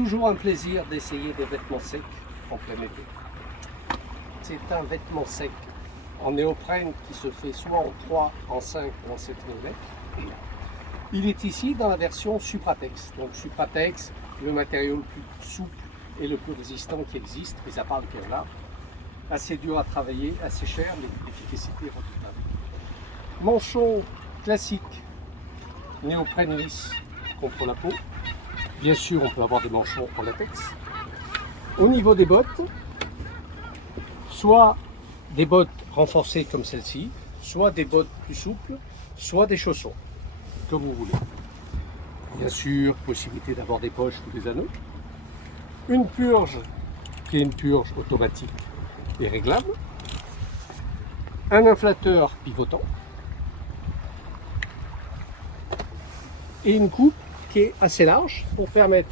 Toujours un plaisir d'essayer des vêtements secs en plein été. C'est un vêtement sec en néoprène qui se fait soit en 3, en 5 ou en 7 mm. Il est ici dans la version Supratex. Donc Supratex, le matériau le plus souple et le plus résistant qui existe, mais à part le Kevlar. Assez dur à travailler, assez cher, mais l'efficacité est redoutable. Manchon classique, néoprène lisse contre la peau. Bien sûr, on peut avoir des manchons en latex. Au niveau des bottes, soit des bottes renforcées comme celle-ci, soit des bottes plus souples, soit des chaussons, comme vous voulez. Bien sûr, possibilité d'avoir des poches ou des anneaux. Une purge, qui est une purge automatique et réglable. Un inflateur pivotant. Et une coupe qui est assez large pour permettre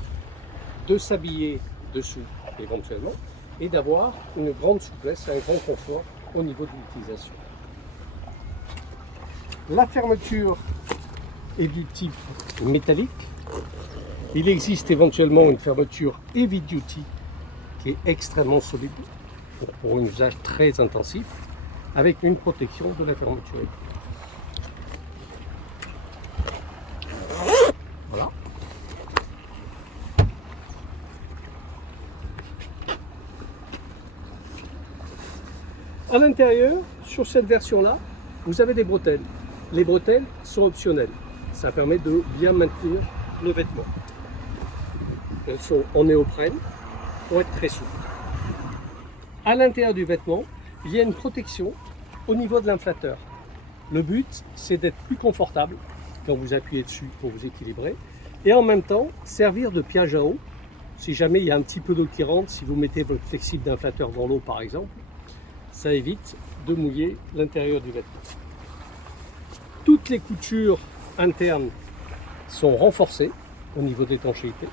de s'habiller dessous éventuellement et d'avoir une grande souplesse, un grand confort au niveau de l'utilisation. La fermeture est du type métallique. Il existe éventuellement une fermeture heavy duty qui est extrêmement solide pour un usage très intensif avec une protection de la fermeture. Voilà. À l'intérieur, sur cette version-là, vous avez des bretelles. Les bretelles sont optionnelles. Ça permet de bien maintenir le vêtement. Elles sont en néoprène pour être très souples. À l'intérieur du vêtement, il y a une protection au niveau de l'inflateur. Le but, c'est d'être plus confortable quand vous appuyez dessus pour vous équilibrer et en même temps servir de piège à eau. Si jamais il y a un petit peu d'eau qui rentre, si vous mettez votre flexible d'inflateur dans l'eau par exemple, ça évite de mouiller l'intérieur du vêtement. Toutes les coutures internes sont renforcées au niveau d'étanchéité.